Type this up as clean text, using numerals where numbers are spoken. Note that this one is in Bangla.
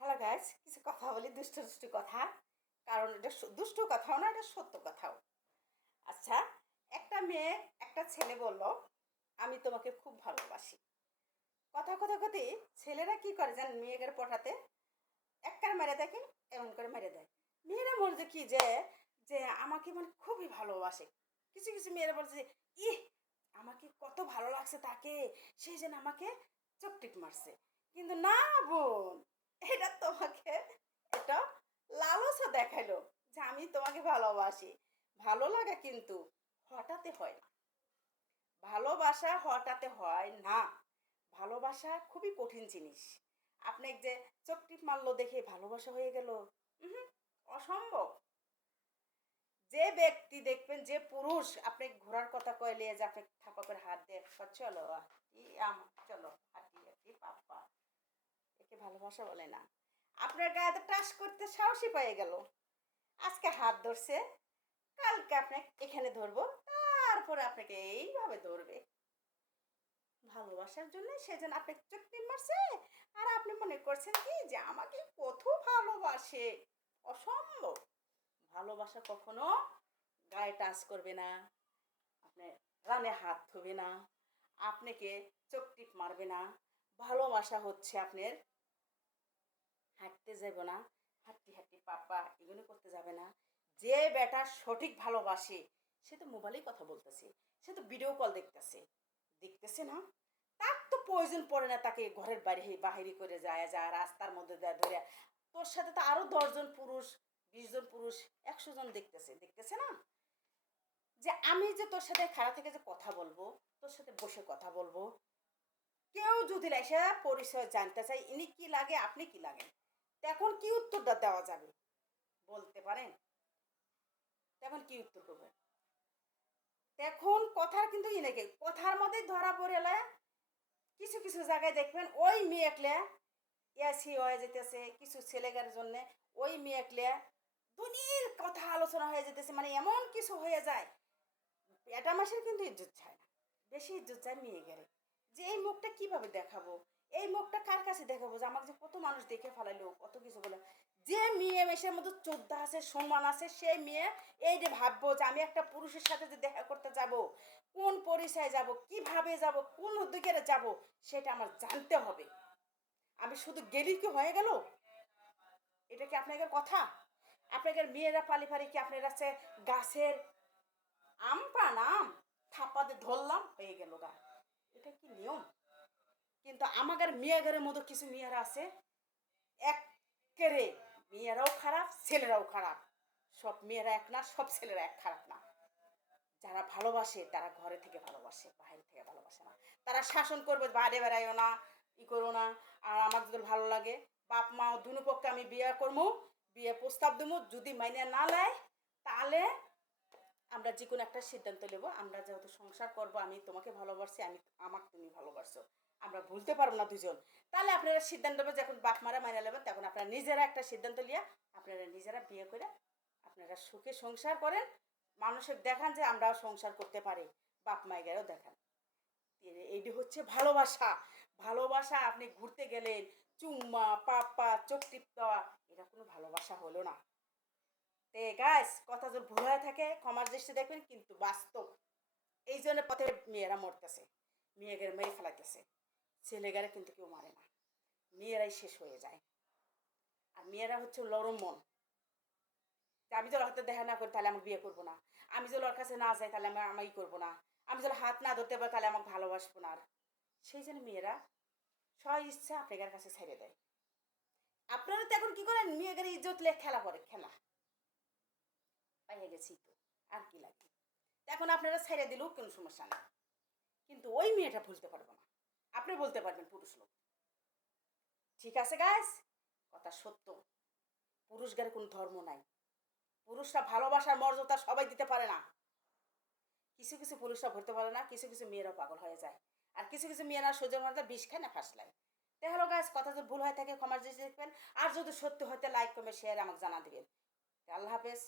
হ্যালো গাইস, কিছু কথা বলি, দুষ্ট দুষ্ট কথা। কারণ এটা দুষ্ট কথাও না, এটা সত্য কথাও। আচ্ছা, একটা মেয়ে একটা ছেলে বলল, আমি তোমাকে খুব ভালোবাসি। কথা কথা কথি ছেলেরা কি করে জানেন, মেয়েদের পটাতে একবার মেরে দেখে, এমন করে মেরে দেয়। মেয়েরা বলছে কি যে যে আমাকে মানে খুবই ভালোবাসে। কিছু কিছু মেয়েরা বলছে যে, ইহ, আমাকে কত ভালো লাগছে তাকে, সেই জন্য আমাকে চপটিক মারছে। কিন্তু না বোন, এটা তোমাকে এটা লালসা দেখাইলো যে আমি তোমাকে ভালোবাসি। ভালো লাগা কিন্তু হঠাৎ হয় না। ভালোবাসা হঠাৎ হয় না। ভালোবাসা খুবই কঠিন জিনিস। আপনি যে চোখ টিপ মারলো দেখে ভালোবাসা হয়ে গেল, উহুম, অসম্ভব। যে ব্যক্তি দেখবেন, যে পুরুষ আপনি ঘোরার কথা কইলে যে আপনি থাপা করে হাত দিয়ে চলো চলো হাঁটি হাঁটি পাপ্পা, একে ভালোবাসা বলে না। আপনার গায়ে টাচ করতে সাহসী পেয়ে গেল, আজকে হাত ধরছে, কালকে আপনাকে এখানে ধরবো, তারপরে আপনাকে এইভাবে ধরবে। ভালোবাসার জন্য সেজন্য আপনি চোখ টিপ মারছে, আর আপনি মনে করছেন কি যে আমাকে কত ভালোবাসে। অসম্ভব। ভালোবাসা কখনো গায়ে টাচ করবে না, আপনার রানে হাত ধোবে না, আপনাকে চোখ টিপ মারবে না। ভালোবাসা হচ্ছে আপনার হাঁটতে যাব না, হাঁটতে হাঁটতে পাপা এগুলো করতে যাবে না। যে বেটা সঠিক ভালোবাসে সে তো মোবাইলেই কথা বলতেছে, সে তো ভিডিও কল দেখতেছে, দেখতেছে না, তার তো প্রয়োজন পড়ে না তাকে ঘরের বাইরে বাহিরে করে যায় যায় রাস্তার মধ্যে দেয় ধরে। তোর সাথে তো আরো 10 জন পুরুষ, 20 জন পুরুষ, 100 জন দেখতেছে, দেখতেছে না যে আমি যে তোর সাথে খাড়া থেকে যে কথা বলবো, তোর সাথে বসে কথা বলবো, কেউ যদি এসে পরিচয় জানতে চাই ইনি কি লাগে আপনি কি লাগেন, তখন কি উত্তরটা দেওয়া যাবে বলতে পারেন? তখন কি উত্তর করবেন? তখন কথার কিন্তু নাকি কথার মধ্যেই ধরা পড়ে এলে কিছু কিছু জায়গায় দেখবেন ওই মেয়েকলে এসি হয়ে যেতেছে কিছু ছেলেগার জন্য। ওই মেয়েকলে দুনির কথা আলোচনা হয়ে যেতেছে, মানে এমন কিছু হয়ে যায়। এটা মাসের কিন্তু ইজ্জত চায় না, বেশি ইজ্জত চায় মেয়ে গেলে। যে এই মুখটা কিভাবে দেখাবো, এই মুখটা কার কাছে দেখাবো যে আমাকে যে কত মানুষ দেখে ফেলাইলো, কত কিছু বলে। যে মেয়ে মেশের মধ্যে চোদ্দা আছে, সম্মান আছে, সেই মেয়ে এই যে ভাববো যে আমি একটা পুরুষের সাথে যে দেখা করতে যাব, কোন পরিচয়ে যাব, কিভাবে যাব, কোন উদ্যোগে যাব, সেটা আমার জানতে হবে। আমি শুধু গেলি কি হয়ে গেল? এটা কি আপনাদের কথা? আপনাদের মেয়েরা পালি পালি কি আপনার কাছে গাছের আম পান আম থাপাতে ধরলাম হয়ে গেল গা? এটা কি নিয়ম? কিন্তু আমাদের মেয়েদের মতো কিছু মেয়েরা আছে, একেরে মেয়েরাও খারাপ, ছেলেরাও খারাপ। সব মেয়েরা এক না, সব ছেলেরা এক খারাপ না। যারা ভালোবাসে তারা ঘরে থেকে ভালোবাসে, বাইরে থেকে ভালোবাসে না। তারা শাসন করবে, বাইরে বেড়াইও না, ই করো না। আর আমার যদি ভালো লাগে, বাপ মা দুনো পক্ষে আমি বিয়ে করবো, বিয়ে প্রস্তাব দেবো, যদি মাইনে না নেয় তাহলে আমরা যে কোনো একটা সিদ্ধান্ত নেবো। আমরা যেহেতু সংসার করবো, আমি তোমাকে ভালোবাসি, আমি আমাকে তুমি ভালোবাসো, আমরা ভুলতে পারবো না দুজন। তাহলে আপনারা সিদ্ধান্ত নেবেন, যখন বাপ মারা মাইনে নেবেন তখন আপনারা নিজেরা একটা সিদ্ধান্ত নিয়ে আপনারা নিজেরা বিয়ে করে আপনারা সুখে সংসার করেন। মানুষের দেখান যে আমরাও সংসার করতে পারি, বাপ মায়েরও দেখান। এইটি হচ্ছে ভালোবাসা। ভালোবাসা আপনি ঘুরতে গেলেন, চুম্মা পাপ্পা চোখ টিপ দেওয়া, এটা কোনো ভালোবাসা হলো না। তে গাইস, কথা যদি ভুল হয়ে থাকে ক্ষমার দৃষ্টি দেখবেন, কিন্তু বাস্তব। এই জন্য পথে মেয়েরা মরতেছে, মেয়েদের মেরে ফেলাইতেছে। ছেলেগারা কিন্তু কেউ মারে না, মেয়েরাই শেষ হয়ে যায়। আর মেয়েরা হচ্ছে লরম মন, আমি যদি ওর হাতে দেখা না করি তাহলে আমাকে বিয়ে করবো না, আমি যদি ওর কাছে না যাই তাহলে আমি করবো না, আমি যদি হাত না ধরতে পারি তাহলে আমাকে ভালোবাসবো না। আর সেই জন্য মেয়েরা স্ব ইচ্ছা আপনাদের কাছে ছেড়ে দেয়। আপনারা তো এখন কি করেন, মেয়েদের ইজ্জত লে খেলা করে, খেলা পাইয়ে গেছি তো, আর কি লাগে। এখন আপনারা ছেড়ে দিলেও কোনো সমস্যা নেই, কিন্তু ওই মেয়েটা ভুলতে পারবো না। আপনি বলতে পারবেন পুরুষ লোক। ঠিক আছে গাইস, কথা সত্য। পুরুষ গারে কোনো ধর্ম নাই। পুরুষরা ভালোবাসার মর্যাদা সবাই দিতে পারে না। কিছু কিছু পুরুষরা ভরতে পারে না, কিছু কিছু মেয়েরা পাগল হয়ে যায়। আর কিছু কিছু মেয়েরা সোজা মাথা বিষ খায় না ফাঁসলায়। হলো গাইস, কথা যদি ভুল হয়ে থাকে ক্ষমার দৃষ্টি দেখবেন। আর যদি সত্যি হতে লাইক কমে শেয়ার আমাকে জানা দিবেন। আল্লাহ হাফেজ।